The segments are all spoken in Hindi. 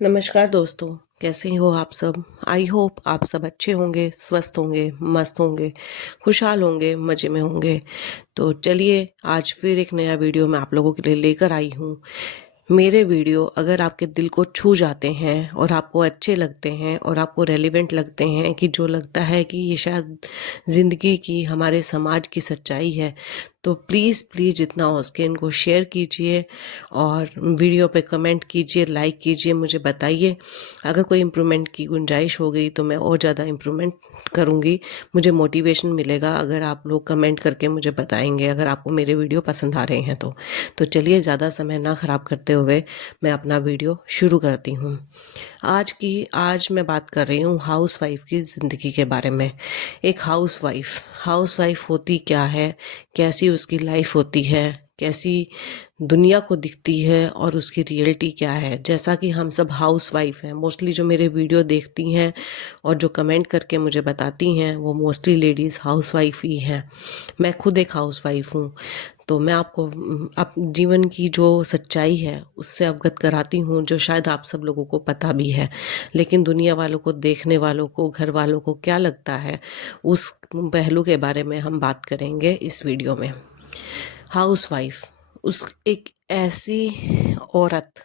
नमस्कार दोस्तों, कैसे हो आप सब। आई होप आप सब अच्छे होंगे, स्वस्थ होंगे, मस्त होंगे, खुशहाल होंगे, मज़े में होंगे। तो चलिए आज फिर एक नया वीडियो मैं आप लोगों के लिए लेकर आई हूँ। मेरे वीडियो अगर आपके दिल को छू जाते हैं और आपको अच्छे लगते हैं और आपको रेलिवेंट लगते हैं, कि जो लगता है कि ये शायद ज़िंदगी की, हमारे समाज की सच्चाई है, तो प्लीज़ प्लीज़ जितना हो सके इनको शेयर कीजिए और वीडियो पे कमेंट कीजिए, लाइक कीजिए, मुझे बताइए। अगर कोई इम्प्रूवमेंट की गुंजाइश हो गई तो मैं और ज़्यादा इम्प्रूवमेंट करूँगी। मुझे मोटिवेशन मिलेगा अगर आप लोग कमेंट करके मुझे बताएंगे, अगर आपको मेरे वीडियो पसंद आ रहे हैं तो चलिए ज़्यादा समय ना ख़राब करते हुए मैं अपना वीडियो शुरू करती हूँ। आज मैं बात कर रही हूँ हाउस वाइफ की ज़िंदगी के बारे में। एक हाउस वाइफ होती क्या है, कैसी उसकी लाइफ होती है, कैसी दुनिया को दिखती है और उसकी रियलिटी क्या है। जैसा कि हम सब हाउस वाइफ हैं, मोस्टली जो मेरे वीडियो देखती हैं और जो कमेंट करके मुझे बताती हैं वो मोस्टली लेडीज़ हाउस वाइफ ही हैं। मैं खुद एक हाउस वाइफ हूँ, तो मैं आपको जीवन की जो सच्चाई है उससे अवगत कराती हूँ, जो शायद आप सब लोगों को पता भी है, लेकिन दुनिया वालों को, देखने वालों को, घर वालों को क्या लगता है, उस पहलू के बारे में हम बात करेंगे इस वीडियो में। हाउस वाइफ उस एक ऐसी औरत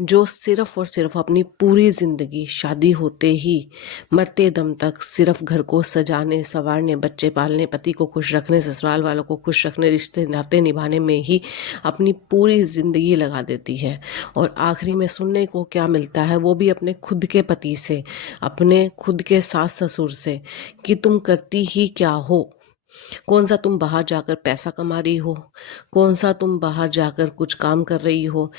जो सिर्फ और सिर्फ अपनी पूरी जिंदगी शादी होते ही मरते दम तक सिर्फ घर को सजाने, संवारने, बच्चे पालने, पति को खुश रखने, ससुराल वालों को खुश रखने, रिश्ते नाते निभाने में ही अपनी पूरी जिंदगी लगा देती है। और आखिरी में सुनने को क्या मिलता है, वो भी अपने खुद के पति से, अपने खुद के सास ससुर से, कि तुम करती ही क्या हो। कौन सा तुम बाहर जाकर पैसा कमा रही हो, कौन सा तुम बाहर जाकर कुछ काम कर रही हो।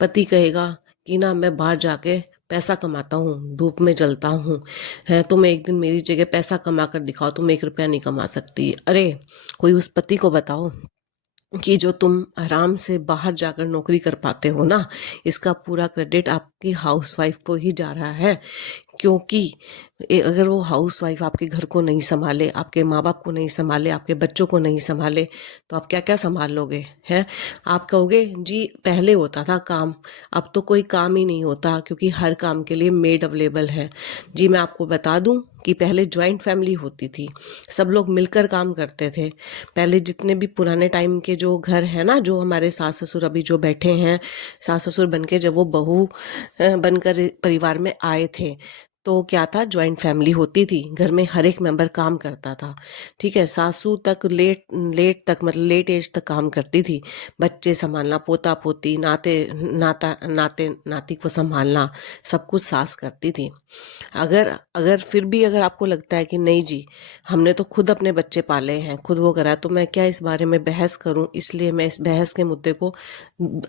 पति कहेगा कि ना मैं बाहर जाके पैसा कमाता हूँ, धूप में जलता हूँ, है तुम एक दिन मेरी जगह पैसा कमा कर दिखाओ, तुम 1 रुपया नहीं कमा सकती। अरे कोई उस पति को बताओ कि जो तुम आराम से बाहर जाकर नौकरी कर पाते हो ना, इसका पूरा क्रेडिट आपकी हाउसवाइफ को ही जा रहा है। क्योंकि अगर वो हाउस वाइफ आपके घर को नहीं संभाले, आपके माँ बाप को नहीं संभाले, आपके बच्चों को नहीं संभाले, तो आप क्या क्या संभाल लोगे। हैं आप कहोगे जी पहले होता था काम, अब तो कोई काम ही नहीं होता, क्योंकि हर काम के लिए मेड अवेलेबल है। जी मैं आपको बता दूं कि पहले जॉइंट फैमिली होती थी, सब लोग मिलकर काम करते थे। पहले जितने भी पुराने टाइम के जो घर है ना, जो हमारे सास ससुर अभी जो बैठे हैं, सास ससुर बनके जब वो बहू बनकर परिवार में आए थे, तो क्या था, जॉइंट फैमिली होती थी, घर में हर एक मेंबर काम करता था। ठीक है, सासू तक लेट लेट तक, मतलब लेट एज तक काम करती थी। बच्चे संभालना, पोता पोती, नाते नाती को संभालना, सब कुछ सास करती थी। अगर अगर फिर भी अगर आपको लगता है कि नहीं जी हमने तो खुद अपने बच्चे पाले हैं, खुद वो करा, तो मैं क्या इस बारे में बहस करूं, इसलिए मैं इस बहस के मुद्दे को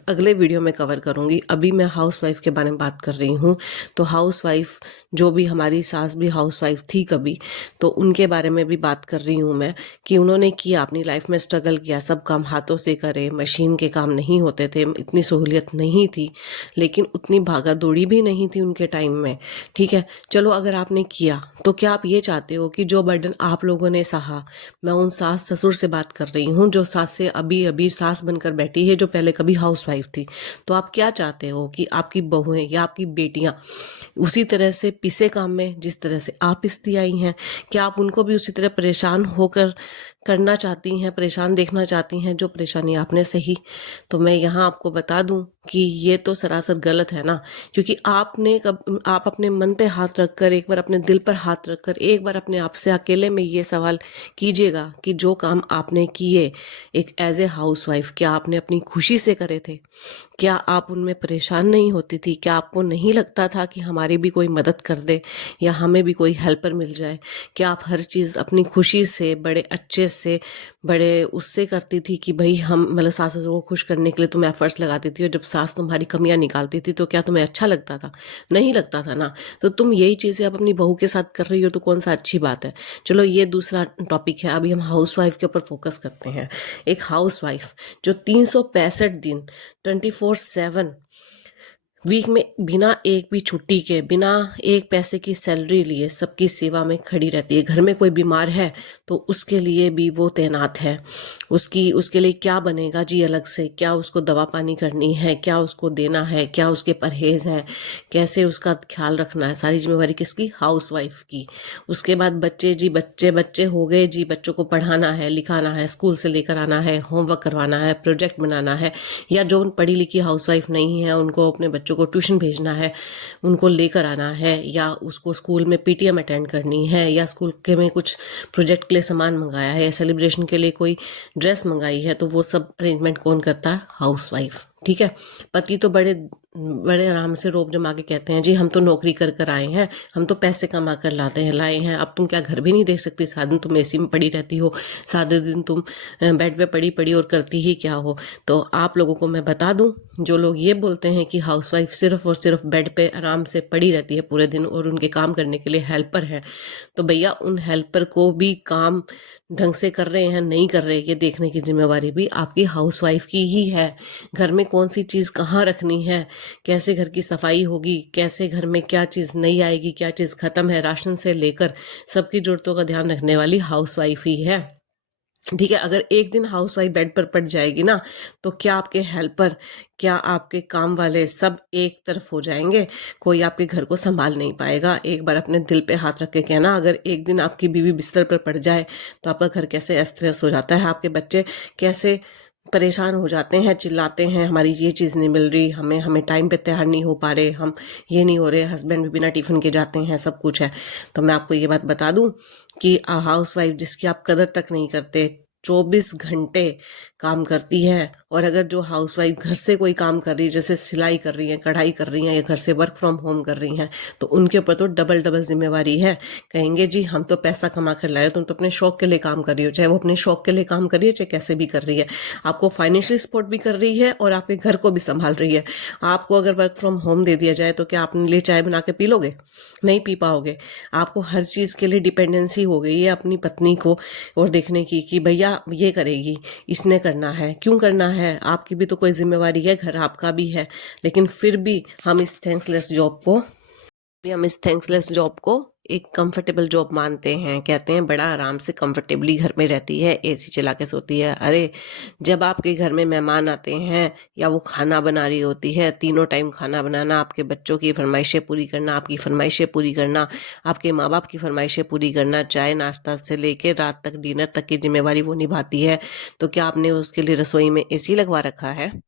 अगले वीडियो में कवर करूंगी। अभी मैं हाउस वाइफ के बारे में बात कर रही हूँ। तो हाउस वाइफ, जो भी हमारी सास भी हाउस वाइफ थी कभी, तो उनके बारे में भी बात कर रही हूँ मैं, कि उन्होंने किया, अपनी लाइफ में स्ट्रगल किया, सब काम हाथों से करे, मशीन के काम नहीं होते थे, इतनी सहूलियत नहीं थी, लेकिन उतनी भागा दौड़ी भी नहीं थी उनके टाइम में। ठीक है, चलो अगर आपने किया तो क्या आप ये चाहते हो कि जो बर्डन आप लोगों ने सहा, मैं उन सास ससुर से बात कर रही हूँ जो सास से अभी अभी सास बनकर बैठी है, जो पहले कभी हाउस वाइफ थी, तो आप क्या चाहते हो कि आपकी बहुएं या आपकी बेटियां उसी तरह से पिसे काम में जिस तरह से आप पिसती आई हैं? क्या आप उनको भी उसी तरह परेशान होकर करना चाहती हैं, परेशान देखना चाहती हैं जो परेशानी आपने सही? तो मैं यहाँ आपको बता दूं कि ये तो सरासर गलत है ना। क्योंकि आप अपने मन पे हाथ रखकर, एक बार अपने दिल पर हाथ रखकर, एक बार अपने आप से अकेले में ये सवाल कीजिएगा कि जो काम आपने किए एक एज ए हाउस वाइफ, क्या आपने अपनी खुशी से करे थे? क्या आप उनमें परेशान नहीं होती थी? क्या आपको नहीं लगता था कि हमारी भी कोई मदद कर दे या हमें भी कोई हेल्पर मिल जाए? क्या आप हर चीज़ अपनी खुशी से, बड़े अच्छे से, बड़े उससे करती थी कि भाई हम, मतलब सास ससुर को खुश करने के लिए तुम एफर्ट्स लगाती थी, और जब सास तुम्हारी कमियां निकालती थी तो क्या तुम्हें अच्छा लगता था? नहीं लगता था ना। तो तुम यही चीज़ें अब अपनी बहू के साथ कर रही हो, तो कौन सा अच्छी बात है। चलो ये दूसरा टॉपिक है, अभी हम हाउस वाइफ के ऊपर फोकस करते हैं। एक हाउस वाइफ जो 365 दिन 24/7 वीक में बिना एक भी छुट्टी के, बिना एक पैसे की सैलरी लिए सबकी सेवा में खड़ी रहती है। घर में कोई बीमार है तो उसके लिए भी वो तैनात है। उसके लिए क्या बनेगा जी अलग से, क्या उसको दवा पानी करनी है, क्या उसको देना है, क्या उसके परहेज हैं, कैसे उसका ख्याल रखना है, सारी जिम्मेवारी किसकी? हाउसवाइफ की। उसके बाद बच्चे जी, बच्चे हो गए जी, बच्चों को पढ़ाना है, लिखाना है, स्कूल से लेकर आना है, होमवर्क करवाना है, प्रोजेक्ट बनाना है, या जो पढ़ी लिखी हाउसवाइफ नहीं है उनको अपने बच्चों को ट्यूशन भेजना है, उनको लेकर आना है, या उसको स्कूल में पीटीएम अटेंड करनी है, या स्कूल के में कुछ प्रोजेक्ट के लिए सामान मंगाया है, या सेलिब्रेशन के लिए कोई ड्रेस मंगाई है, तो वो सब अरेंजमेंट कौन करता है? हाउसवाइफ। ठीक है। पति तो बड़े बड़े आराम से रोब जमा के कहते हैं जी हम तो नौकरी कर कर आए हैं, हम तो पैसे कमा कर लाए हैं, अब तुम क्या घर भी नहीं देख सकती? सारा दिन तुम एसी में पड़ी रहती हो, सारे दिन तुम बेड पे पड़ी पड़ी और करती ही क्या हो? तो आप लोगों को मैं बता दूं, जो लोग ये बोलते हैं कि हाउसवाइफ सिर्फ और सिर्फ बेड पे आराम से पड़ी रहती है पूरे दिन और उनके काम करने के लिए हेल्पर है, तो भैया उन हेल्पर को भी काम ढंग से कर रहे हैं नहीं कर रहे, ये देखने की जिम्मेवारी भी आपकी हाउसवाइफ की ही है। घर में कौन सी चीज़ कहाँ रखनी है, कैसे घर की सफाई होगी, कैसे घर में क्या चीज़ नई आएगी, क्या चीज़ खत्म है, राशन से लेकर सबकी जरूरतों का ध्यान रखने वाली हाउसवाइफ ही है। ठीक है। अगर एक दिन हाउसवाइफ बेड पर पड़ जाएगी ना, तो क्या आपके हेल्पर, क्या आपके काम वाले सब एक तरफ हो जाएंगे? कोई आपके घर को संभाल नहीं पाएगा। एक बार अपने दिल पे हाथ रख के कहना, अगर एक दिन आपकी बीवी बिस्तर पर पड़ जाए तो आपका घर कैसे अस्त व्यस्त हो जाता है, आपके बच्चे कैसे परेशान हो जाते हैं, चिल्लाते हैं हमारी ये चीज़ नहीं मिल रही, हमें टाइम पे तैयार नहीं हो पा रहे, हम ये नहीं हो रहे, हस्बैंड भी बिना टिफ़िन के जाते हैं, सब कुछ है। तो मैं आपको ये बात बता दूं कि हाउसवाइफ जिसकी आप कदर तक नहीं करते, 24 घंटे काम करती है, और अगर जो हाउसवाइफ घर से कोई काम कर रही है, जैसे सिलाई कर रही हैं, कढ़ाई कर रही हैं, या घर से वर्क फ्रॉम होम कर रही हैं, तो उनके ऊपर तो डबल डबल जिम्मेवारी है। कहेंगे जी हम तो पैसा कमा कर लाए, तुम तो अपने शौक के लिए काम कर रही हो, चाहे वो अपने शौक के लिए काम कर रही है, चाहे कैसे भी कर रही है, आपको फाइनेंशियल सपोर्ट भी कर रही है और आपके घर को भी संभाल रही है। आपको अगर वर्क फ्रॉम होम दे दिया जाए तो क्या अपने लिए चाय बना के पी लोगे? नहीं पी पाओगे। आपको हर चीज़ के लिए डिपेंडेंसी हो गई है अपनी पत्नी को और देखने की कि भैया ये करेगी, इसने करना है, क्यों करना है? आपकी भी तो कोई जिम्मेवारी है, घर आपका भी है, लेकिन फिर भी हम इस थैंक्सलेस जॉब को एक कंफर्टेबल जॉब मानते हैं। कहते हैं बड़ा आराम से कंफर्टेबली घर में रहती है, एसी चला के सोती है। अरे जब आपके घर में मेहमान आते हैं या वो खाना बना रही होती है, तीनों टाइम खाना बनाना, आपके बच्चों की फरमाइशें पूरी करना, आपकी फरमाइशें पूरी करना, आपके माँ बाप की फरमाइशें पूरी करना, चाय नाश्ता से लेकर रात तक डिनर तक की जिम्मेवारी वो निभाती है, तो क्या आपने उसके लिए रसोई में एसी लगवा रखा है?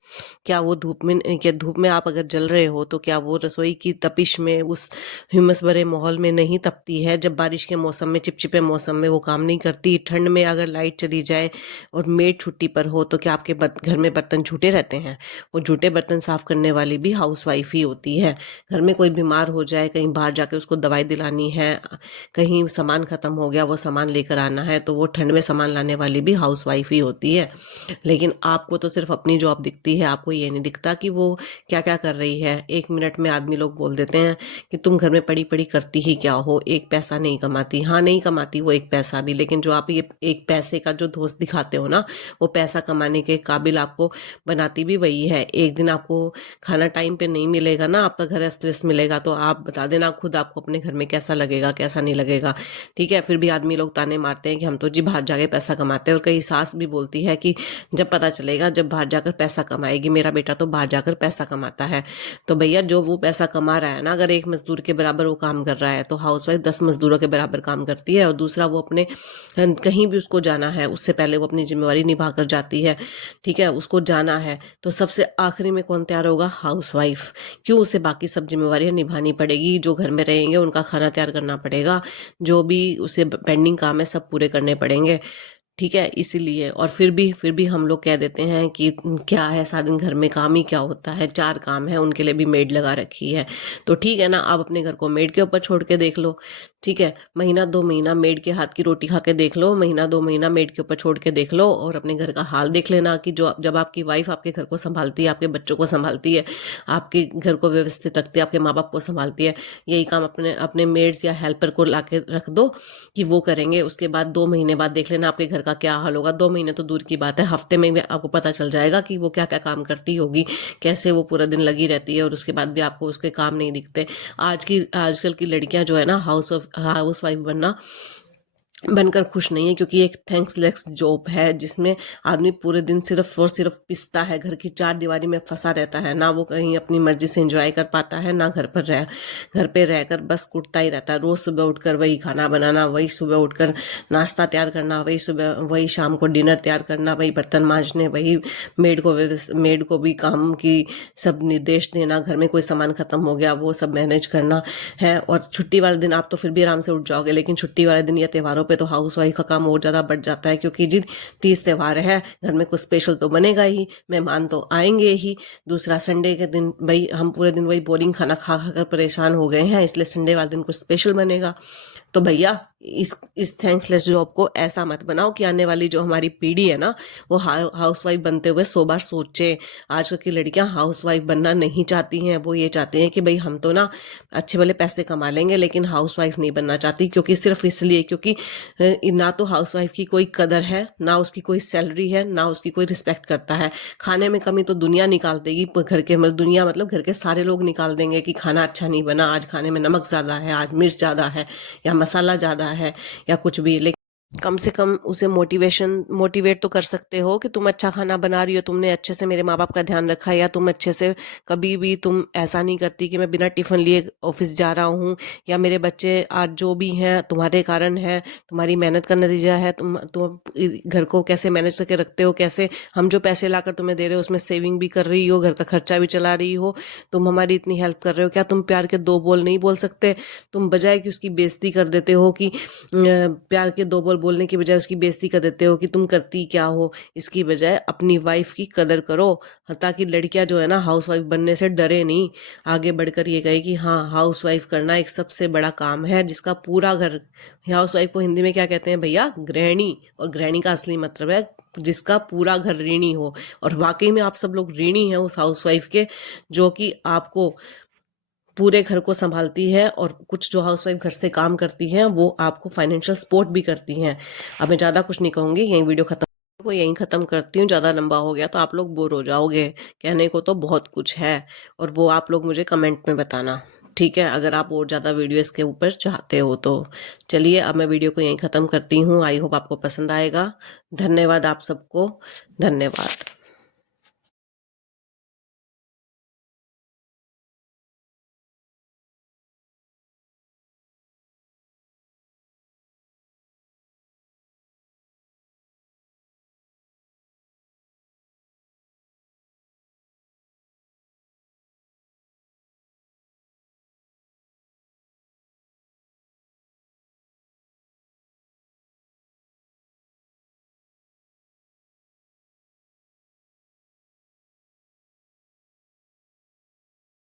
क्या वो धूप में आप अगर जल रहे हो तो क्या वो रसोई की तपिश में, उस ह्यूमस भरे माहौल में नहीं तपती है? जब बारिश के मौसम में, चिपचिपे मौसम में वो काम नहीं करती? ठंड में अगर लाइट चली जाए और मेड छुट्टी पर हो तो क्या आपके घर में बर्तन झूठे रहते हैं? वो झूठे बर्तन साफ करने वाली भी हाउसवाइफ ही होती है। घर में कोई बीमार हो जाए, कहीं बाहर जाके उसको दवाई दिलानी है, कहीं सामान खत्म हो गया वो सामान लेकर आना है, तो वो ठंड में सामान लाने वाली भी हाउसवाइफ ही होती है। लेकिन आपको तो सिर्फ अपनी जॉब दिखती है, आपको ये नहीं दिखता कि वो क्या क्या कर रही है। 1 मिनट में आदमी लोग बोल देते हैं कि तुम घर में पड़ी पड़ी करती ही क्या हो, एक पैसा नहीं कमाती। हाँ नहीं कमाती वो एक पैसा भी, लेकिन जो आप ये एक पैसे का जो दोस्त दिखाते हो ना, वो पैसा कमाने के काबिल आपको बनाती भी वही है। एक दिन आपको खाना टाइम पे नहीं मिलेगा ना, आपका घर अस्त व्यस्त मिलेगा, तो आप बता देना खुद आपको अपने घर में कैसा लगेगा, कैसा नहीं लगेगा। ठीक है। फिर भी आदमी लोग ताने मारते हैं कि हम तो जी बाहर जाके पैसा कमाते हैं, और कई सास भी बोलती है कि जब पता चलेगा, जब बाहर जाकर पैसा कमाएगी, मेरा बेटा तो बाहर जाकर पैसा कमाता है। तो भैया जो वो पैसा कमा रहा है ना, अगर एक मजदूर के बराबर वो काम कर रहा है तो हाउसवाइफ 10 मजदूरों के बराबर काम करती है। और दूसरा वो अपने कहीं भी उसको जाना है उससे पहले वो अपनी जिम्मेवारी निभा कर जाती है। ठीक है। उसको जाना है तो सबसे आखिरी में कौन तैयार होगा? हाउसवाइफ। क्यों? उसे बाकी सब जिम्मेवारियां निभानी पड़ेगी, जो घर में रहेंगे उनका खाना तैयार करना पड़ेगा, जो भी उसे पेंडिंग काम है सब पूरे करने पड़ेंगे। ठीक है। इसीलिए, और फिर भी हम लोग कह देते हैं कि क्या है, सारा दिन घर में काम ही क्या होता है, 4 काम है, उनके लिए भी मेड लगा रखी है। तो ठीक है ना, आप अपने घर को मेड के ऊपर छोड़ के देख लो। ठीक है। महीना 2 महीना मेड के हाथ की रोटी खा के देख लो, महीना 2 महीना मेड के ऊपर छोड़ के देख लो, और अपने घर का हाल देख लेना कि जो जब आपकी वाइफ आपके घर को संभालती है, आपके बच्चों को संभालती है, आपके घर को व्यवस्थित रखती है, आपके माँ बाप को संभालती है, यही काम अपने अपने मेड्स या हेल्पर को ला के रख दो कि वो करेंगे। उसके बाद 2 महीने बाद देख लेना आपके घर का क्या हाल होगा। 2 महीने तो दूर की बात है, हफ्ते में भी आपको पता चल जाएगा कि वो क्या क्या काम करती होगी, कैसे वो पूरा दिन लगी रहती है और उसके बाद भी आपको उसके काम नहीं दिखते। आजकल की लड़कियां जो है ना, हाउस वाइफ बनकर खुश नहीं है, क्योंकि एक थैंक्सलेस जॉब है जिसमें आदमी पूरे दिन सिर्फ और सिर्फ पिसता है, घर की चार दीवारी में फंसा रहता है, ना वो कहीं अपनी मर्जी से एंजॉय कर पाता है, ना घर पे रहकर बस कुटता ही रहता है। रोज सुबह उठकर वही खाना बनाना, वही सुबह उठकर नाश्ता तैयार करना, वही शाम को डिनर तैयार करना, वही बर्तन मांजने, वही मेड को भी काम की सब निर्देश देना, घर में कोई सामान खत्म हो गया वो सब मैनेज करना है। और छुट्टी वाले दिन आप तो फिर भी आराम से उठ जाओगे, लेकिन छुट्टी वाले दिन या त्योहारों पे तो हाउस वाइफ का काम और ज्यादा बढ़ जाता है, क्योंकि जिन 30 त्योहार है घर में कुछ स्पेशल तो बनेगा ही, मेहमान तो आएंगे ही। दूसरा संडे के दिन भाई हम पूरे दिन वही बोरिंग खाना खा खा कर परेशान हो गए हैं, इसलिए संडे वाले दिन कुछ स्पेशल बनेगा। तो भैया इस थैंक्सलेस जॉब को ऐसा मत बनाओ कि आने वाली जो हमारी पीढ़ी है ना, वो हाउस वाइफ बनते हुए 100 बार सोचे। आजकल की लड़कियां हाउस वाइफ बनना नहीं चाहती हैं, वो ये चाहती हैं कि भाई हम तो ना अच्छे वाले पैसे कमा लेंगे, लेकिन हाउस वाइफ नहीं बनना चाहती। क्योंकि सिर्फ इसलिए क्योंकि ना तो हाउस वाइफ की कोई कदर है, ना उसकी कोई सैलरी है, ना उसकी कोई रिस्पेक्ट करता है। खाने में कमी तो दुनिया निकाल देगी, घर के दुनिया मतलब घर के सारे लोग निकाल देंगे कि खाना अच्छा नहीं बना, आज खाने में नमक ज्यादा है, आज मिर्च ज्यादा है, या मसाला ज्यादा है, या कुछ भी। लेकिन कम से कम उसे मोटिवेट तो कर सकते हो कि तुम अच्छा खाना बना रही हो, तुमने अच्छे से मेरे माँ बाप का ध्यान रखा है, या तुम अच्छे से कभी भी तुम ऐसा नहीं करती कि मैं बिना टिफिन लिए ऑफिस जा रहा हूँ, या मेरे बच्चे आज जो भी हैं तुम्हारे कारण है, तुम्हारी मेहनत का नतीजा है। तुम घर को कैसे मैनेज करके रखते हो, कैसे हम जो पैसे लाकर तुम्हें दे रहे हो उसमें सेविंग भी कर रही हो, घर का खर्चा भी चला रही हो, तुम हमारी इतनी हेल्प कर रहे हो, क्या तुम प्यार के 2 बोल नहीं बोल सकते? तुम बजाय कि उसकी बेइज्जती कर देते हो, कि प्यार के 2 बोल बोलने की बजाय उसकी बेइज्जती कर देते हो कि तुम करती क्या हो, इसकी बजाय अपनी वाइफ की कदर करो, ताकि लड़कियां जो है ना हाउस वाइफ बनने से डरे नहीं, आगे बढ़कर ये कहे कि हाँ हाउस वाइफ करना एक सबसे बड़ा काम है, जिसका पूरा घर, हाउस वाइफ को हिंदी में क्या कहते हैं भैया? गृहिणी। और गृहिणी का असली मतलब है जिसका पूरा घर ऋणी हो। और वाकई में आप सब लोग ऋणी हैं उस हाउस वाइफ के, जो कि आपको पूरे घर को संभालती है, और कुछ जो हाउसवाइफ घर से काम करती हैं वो आपको फाइनेंशियल सपोर्ट भी करती हैं। अब मैं ज़्यादा कुछ नहीं कहूँगी, यहीं ख़त्म करती हूँ, ज़्यादा लंबा हो गया तो आप लोग बोर हो जाओगे। कहने को तो बहुत कुछ है, और वो आप लोग मुझे कमेंट में बताना, ठीक है? अगर आप और ज़्यादा वीडियो इसके ऊपर चाहते हो तो। चलिए अब मैं वीडियो को यहीं ख़त्म करती हूँ। आई होप आपको पसंद आएगा। धन्यवाद आप सबको, धन्यवाद।